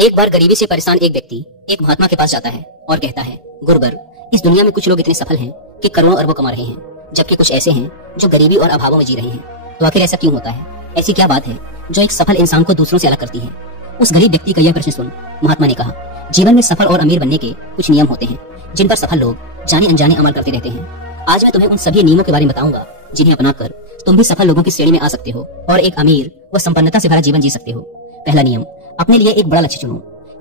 एक बार गरीबी से परेशान एक व्यक्ति एक महात्मा के पास जाता है और कहता है, गुरुवर, इस दुनिया में कुछ लोग इतने सफल हैं कि करोड़ों अरबों कमा रहे हैं, जबकि कुछ ऐसे हैं जो गरीबी और अभावों में जी रहे हैं। तो आखिर ऐसा क्यों होता है? ऐसी क्या बात है जो एक सफल इंसान को दूसरों से अलग करती है? उस गरीब व्यक्ति का यह प्रश्न सुन महात्मा ने कहा, जीवन में सफल और अमीर बनने के कुछ नियम होते हैं जिन पर सफल लोग जाने अनजाने अमल करते रहते हैं। आज मैं तुम्हें उन सभी नियमों के बारे में बताऊंगा जिन्हें अपनाकर तुम भी सफल लोगों की श्रेणी में आ सकते हो और एक अमीर व संपन्नता से भरा जीवन जी सकते हो। पहला नियम, अपने लिए एक बड़ा लक्ष्य चुनो।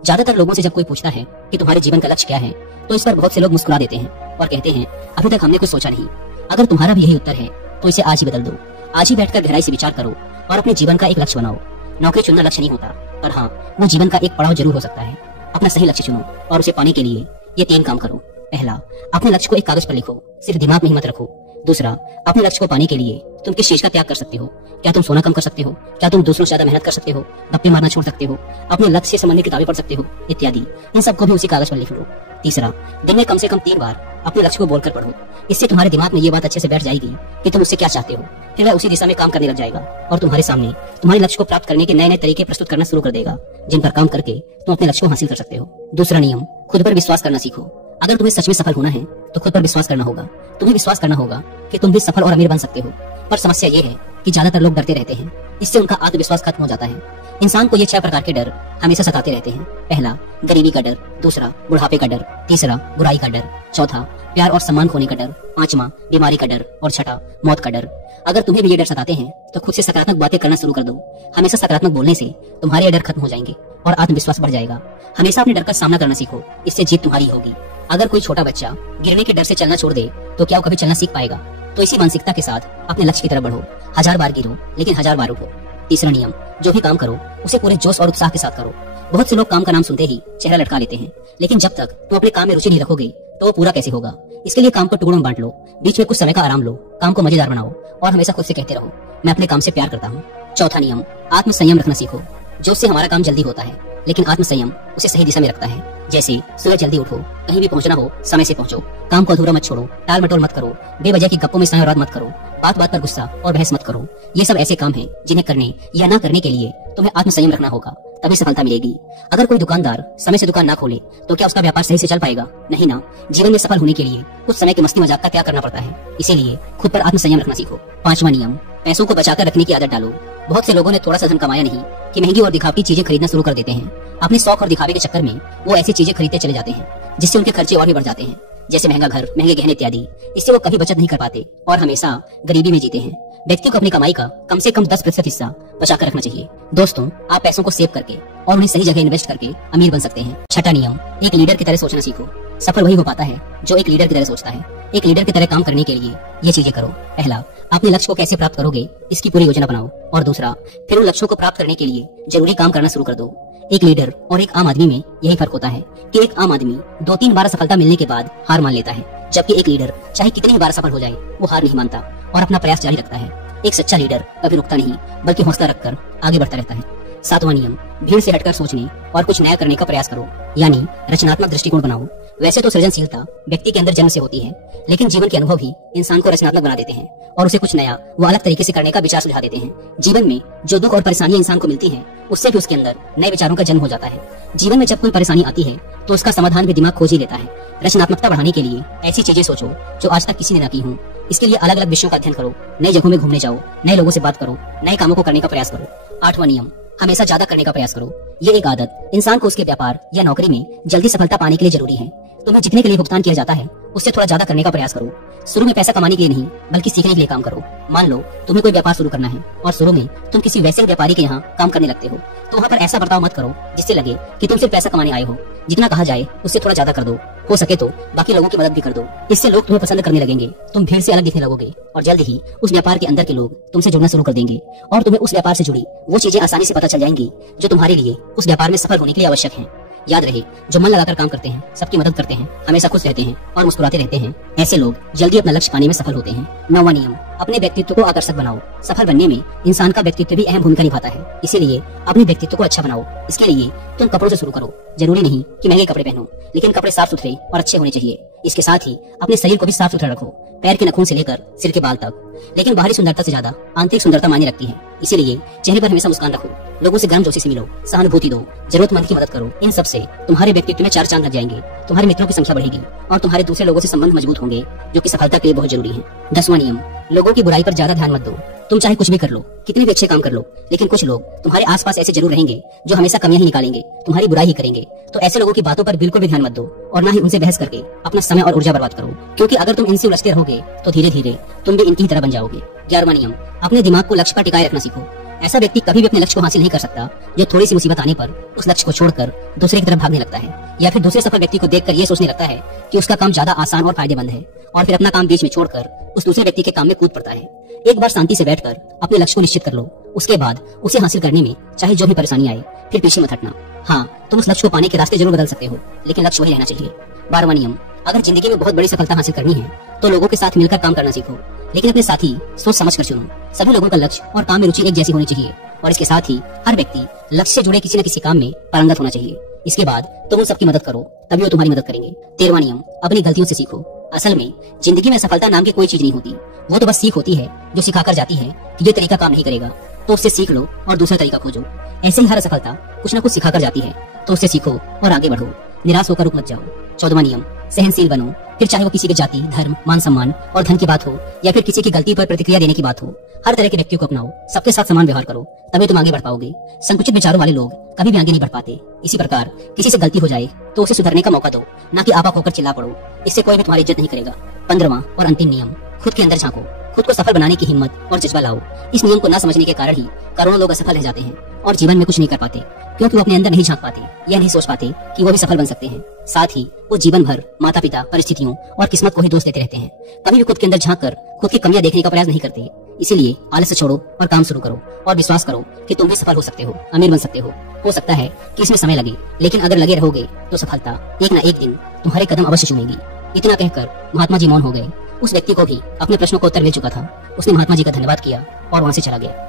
ज्यादातर लोगों से जब कोई पूछता है कि तुम्हारे जीवन का लक्ष्य क्या है, तो इस पर बहुत से लोग मुस्कुरा देते हैं और कहते हैं, अभी तक हमने कुछ सोचा नहीं। अगर तुम्हारा भी यही उत्तर है तो इसे आज ही बदल दो। आज ही बैठकर गहराई से विचार करो और अपने जीवन का एक लक्ष्य बनाओ। नौकरी चुनना लक्ष्य नहीं होता, पर हाँ, वो जीवन का एक पड़ाव जरूर हो सकता है। अपना सही लक्ष्य चुनो और उसे पाने के लिए ये 3 काम करो। पहला, अपने लक्ष्य को एक कागज पर लिखो, सिर्फ दिमाग में ही मत रखो। दूसरा, अपने लक्ष्य को पाने के लिए तुम किस चीज का त्याग कर सकते हो? क्या तुम सोना कम कर सकते हो? क्या तुम दूसरों से ज्यादा मेहनत कर सकते हो? गप्पे मारना छोड़ सकते हो? अपने लक्ष्य से संबंधित किताबें पढ़ सकते हो? इत्यादि। इन सबको भी उसी कागज पर लिख लो। तीसरा, दिन में कम से कम 3 बार अपने लक्ष्य को बोलकर पढ़ो। इससे तुम्हारे दिमाग में ये बात अच्छे से बैठ जाएगी कि तुम उससे क्या चाहते हो। फिर वह उसी दिशा में काम करने लग जाएगा और तुम्हारे सामने तुम्हारे लक्ष्य को प्राप्त करने के नए नए तरीके प्रस्तुत करना शुरू कर देगा, जिन पर काम करके तुम अपने लक्ष्य को हासिल कर सकते हो। दूसरा नियम, खुद पर विश्वास करना सीखो। अगर तुम्हें सच में सफल होना है तो खुद पर विश्वास करना होगा। तुम्हें विश्वास करना होगा कि तुम भी सफल और अमीर बन सकते हो। पर समस्या ये है कि ज्यादातर लोग डरते रहते हैं। इससे उनका आत्मविश्वास खत्म हो जाता है। इंसान को ये 6 प्रकार के डर हमेशा सताते रहते हैं। पहला, गरीबी का डर। दूसरा, बुढ़ापे का डर। तीसरा, बुराई का डर। चौथा, प्यार और सम्मान खोने का डर। 5वां, बीमारी का डर। और 6ठा, मौत का डर। अगर तुम्हें भी ये डर सताते हैं तो खुद से सकारात्मक बातें करना शुरू कर दो। हमेशा सकारात्मक बोलने से तुम्हारे ये डर खत्म हो जाएंगे और आत्मविश्वास बढ़ जाएगा। हमेशा अपने डर का सामना करना सीखो, इससे जीत तुम्हारी होगी। अगर कोई छोटा बच्चा गिरने के डर से चलना छोड़ दे तो क्या वो कभी चलना सीख पाएगा? तो इसी मानसिकता के साथ अपने लक्ष्य की तरफ बढ़ो। 1000 बार गिरो लेकिन 1000 बार उठो। तीसरा नियम, जो भी काम करो उसे पूरे जोश और उत्साह के साथ करो। बहुत से लोग काम का नाम सुनते ही चेहरा लटका लेते हैं, लेकिन जब तक तुम अपने काम में रुचि नहीं रखोगे तो वो पूरा कैसे होगा? इसके लिए काम को टुकड़ों में बांट लो, बीच में कुछ समय का आराम लो, काम को मजेदार बनाओ और हमेशा खुद से कहते रहो, मैं अपने काम से प्यार करता हूँ। चौथा नियम, आत्म संयम रखना सीखो। जोश से हमारा काम जल्दी होता है, लेकिन आत्म संयम उसे सही दिशा में रखता है। जैसे सुबह जल्दी उठो, कहीं भी पहुंचना हो समय से पहुंचो, काम को अधूरा मत छोड़ो, टाल मटोल मत करो, बेवजह की गप्पों में समय बर्बाद मत करो, बात बात पर गुस्सा और बहस मत करो। ये सब ऐसे काम हैं जिन्हें करने या ना करने के लिए तुम्हें आत्म संयम रखना होगा, तभी सफलता मिलेगी। अगर कोई दुकानदार समय से दुकान ना खोले तो क्या उसका व्यापार सही से चल पाएगा? नहीं ना। जीवन में सफल होने के लिए कुछ समय के मस्ती मजाक का त्याग करना पड़ता है, इसीलिए खुद पर आत्म संयम रखना सीखो। 5वां नियम, पैसों को बचाकर रखने की आदत डालो। बहुत से लोगों ने थोड़ा सा धन कमाया नहीं कि महंगी और दिखावटी चीजें खरीदना शुरू कर देते हैं। अपने शौक और दिखावे के चक्कर में वो ऐसी चीजें खरीदते चले जाते हैं जिससे उनके खर्चे और भी बढ़ जाते हैं, जैसे महंगा घर, महंगे गहने इत्यादि। इससे वो कभी बचत नहीं कर पाते और हमेशा गरीबी में जीते हैं। व्यक्ति को अपनी कमाई का कम से कम 10% हिस्सा बचा कर रखना चाहिए। दोस्तों, आप पैसों को सेव करके और उन्हें सही जगह इन्वेस्ट करके अमीर बन सकते हैं। 6ठा नियम, एक लीडर की तरह सोचना सीखो। सफल वही हो पाता है जो एक लीडर की तरह सोचता है। एक लीडर की तरह काम करने के लिए ये चीजें करो। पहला, अपने लक्ष्य को कैसे प्राप्त करोगे इसकी पूरी योजना बनाओ। और दूसरा, फिर उन लक्ष्यों को प्राप्त करने के लिए जरूरी काम करना शुरू कर दो। एक लीडर और एक आम आदमी में यही फर्क होता है कि एक आम आदमी 2-3 बार सफलता मिलने के बाद हार मान लेता है, जबकि एक लीडर चाहे कितनी ही बार सफल हो जाए वो हार नहीं मानता और अपना प्रयास जारी रखता है। एक सच्चा लीडर कभी रुकता नहीं, बल्कि हौसला रखकर आगे बढ़ता रहता है। 7वां नियम, भीड़ से हटकर सोचने और कुछ नया करने का प्रयास करो, यानी रचनात्मक दृष्टिकोण बनाओ। वैसे तो सृजनशीलता व्यक्ति के अंदर जन्म से होती है, लेकिन जीवन के अनुभव ही इंसान को रचनात्मक बना देते हैं और उसे कुछ नया व अलग तरीके से करने का विचार सुझा देते हैं। जीवन में जो दुख और परेशानियां इंसान को मिलती हैं, उससे भी उसके अंदर नए विचारों का जन्म हो जाता है। जीवन में जब कोई परेशानी आती है तो उसका समाधान भी दिमाग खोज ही लेता है। रचनात्मकता बढ़ाने के लिए ऐसी चीजें सोचो जो आज तक किसी ने ना की हो। इसके लिए अलग अलग विषयों का अध्ययन करो, नई जगहों में घूमने जाओ, नए लोगों से बात करो, नए कामों को करने का प्रयास करो। 8वां नियम, हमेशा ज्यादा करने का प्रयास करो। ये एक आदत इंसान को उसके व्यापार या नौकरी में जल्दी सफलता पाने के लिए जरूरी है। तुम्हें जितने के लिए भुगतान किया जाता है उससे थोड़ा ज्यादा करने का प्रयास करो। शुरू में पैसा कमाने के लिए नहीं, बल्कि सीखने के लिए काम करो। मान लो तुम्हें कोई व्यापार शुरू करना है और शुरू में तुम किसी वैसे व्यापारी के यहाँ काम करने लगते हो, तो वहाँ पर ऐसा बर्ताव मत करो जिससे लगे कि तुम सिर्फ पैसा कमाने आए हो। जितना कहा जाए उससे थोड़ा ज्यादा कर दो, हो सके तो बाकी लोगों की मदद भी कर दो। इससे लोग तुम्हें पसंद करने लगेंगे, तुम भीड़ से अलग दिखने लगोगे और जल्द ही उस व्यापार के अंदर के लोग तुमसे जुड़ना शुरू कर देंगे और तुम्हें उस व्यापार से जुड़ी वो चीजें आसानी से पता चल जाएंगी जो तुम्हारे लिए उस व्यापार में सफल होने के लिए आवश्यक है। याद रहे, जो मन लगाकर काम करते हैं, सबकी मदद करते हैं, हमेशा खुश रहते हैं और मुस्कुराते रहते हैं, ऐसे लोग जल्दी अपना लक्ष्य पाने में सफल होते हैं। 9वां नियम, अपने व्यक्तित्व को आकर्षक बनाओ। सफल बनने में इंसान का व्यक्तित्व भी अहम भूमिका निभाता है, इसीलिए अपने व्यक्तित्व को अच्छा बनाओ। इसके लिए तुम कपड़ों से शुरू करो। जरूरी नहीं कि महंगे कपड़े पहनो, लेकिन कपड़े साफ सुथरे और अच्छे होने चाहिए। इसके साथ ही अपने शरीर को भी साफ सुथरा रखो, पैर के नखून से लेकर सिर के बाल तक। लेकिन बाहरी सुंदरता से ज्यादा आंतरिक सुंदरता मायने रखती है। इसीलिए चेहरे पर हमेशा मुस्कान रखो, लोगों से गर्मजोशी से मिलो, सहानुभूति दो, जरूरतमंद की मदद करो। इन सब से तुम्हारे व्यक्तित्व में 4 चांद लग जाएंगे, तुम्हारे मित्रों की संख्या बढ़ेगी और तुम्हारे दूसरे लोगों से संबंध मजबूत होंगे, जो कि सफलता के लिए बहुत जरूरी है। 10वां नियम, लोगों की बुराई पर ज्यादा ध्यान मत दो। तुम चाहे कुछ भी कर लो, कितने भी अच्छे काम कर लो, लेकिन कुछ लोग तुम्हारे आसपास ऐसे जरूर रहेंगे जो हमेशा कमियां ही निकालेंगे, तुम्हारी बुराई ही करेंगे। तो ऐसे लोगों की बातों पर बिल्कुल भी ध्यान मत दो और ना ही उनसे बहस करके अपना समय और ऊर्जा बर्बाद करो, क्योंकि अगर तुम इनसे उलझते रहोगे तो धीरे धीरे तुम भी इनकी तरह बन जाओगे। 11वां नियम, अपने दिमाग को लक्ष्य पर टिकाए रखना सीखो। ऐसा व्यक्ति कभी भी अपने लक्ष्य को हासिल नहीं कर सकता जो थोड़ी सी मुसीबत आने पर उस लक्ष्य को छोड़कर दूसरे की तरफ भागने लगता है, या फिर दूसरे सफल व्यक्ति को देखकर ये सोचने लगता है कि उसका काम ज्यादा आसान और फायदेमंद है, और फिर अपना काम बीच में छोड़कर उस दूसरे व्यक्ति के काम में कूद पड़ता है। एक बार शांति से बैठकर अपने लक्ष्य को निश्चित कर लो, उसके बाद उसे हासिल करने में चाहे जो भी परेशानी आए फिर पीछे मत हटना। हाँ, तुम उस लक्ष्य को पाने के रास्ते जरूर बदल सकते हो, लेकिन लक्ष्य वही रहना चाहिए। 12वां नियम, अगर जिंदगी में बहुत बड़ी सफलता हासिल करनी है तो लोगों के साथ मिलकर काम करना सीखो, लेकिन अपने साथी सोच समझ कर चुनो। सभी लोगों का लक्ष्य और काम में रुचि एक जैसी होनी चाहिए, और इसके साथ ही हर व्यक्ति लक्ष्य से जुड़े किसी न किसी काम में पारंगत होना चाहिए। इसके बाद तुम उन सबकी मदद करो, तभी वो तुम्हारी मदद करेंगे। 13वां नियम, अपनी गलतियों से सीखो। असल में जिंदगी में सफलता नाम की कोई चीज नहीं होती, वो तो बस सीख होती है जो सिखाकर जाती है कि ये तरीका काम नहीं करेगा, तो उससे सीख लो और दूसरा तरीका खोजो। ऐसे ही हर सफलता कुछ न कुछ सिखाकर जाती है, तो उससे सीखो और आगे बढ़ो, निराश होकर रुक मत जाओ। 14वां नियम, सहनशील बनो, फिर चाहे वो किसी के जाति, धर्म, मान सम्मान और धन की बात हो, या फिर किसी की गलती पर प्रतिक्रिया देने की बात हो। हर तरह के व्यक्तियों को अपनाओ, सबके साथ समान व्यवहार करो, तभी तुम आगे बढ़ पाओगे। संकुचित विचारों वाले लोग कभी भी आगे नहीं बढ़ पाते। इसी प्रकार किसी से गलती हो जाए तो उसे सुधरने का मौका दो, ना कि आपा होकर चिल्ला पड़ो, इससे कोई भी तुम्हारी इज्जत नहीं करेगा। 15वां और अंतिम नियम, खुद के अंदर झांको, खुद को सफल बनाने की हिम्मत और जज्बा लाओ। इस नियम को न समझने के कारण ही करोड़ों लोग असफल रह जाते हैं और जीवन में कुछ नहीं कर पाते, क्योंकि वो अपने अंदर नहीं झांक पाते, यह नहीं सोच पाते कि वो भी सफल बन सकते हैं। साथ ही वो जीवन भर माता पिता, परिस्थितियों और किस्मत को ही दोष देते रहते हैं, कभी भी खुद के अंदर झांक कर खुद की कमियां देखने का प्रयास नहीं करते। इसीलिए आलस्य छोड़ो और काम शुरू करो, और विश्वास करो कि तुम भी सफल हो सकते हो, अमीर बन सकते हो। हो सकता है कि इसमें समय लगे, लेकिन अगर लगे रहोगे तो सफलता एक न एक दिन तुम्हारे कदम अवश्य चूमेगी। इतना कहकर महात्मा जी मौन हो गए। उस व्यक्ति को भी अपने प्रश्नों का उत्तर मिल चुका था। उसने महात्मा जी का धन्यवाद किया और वहां से चला गया।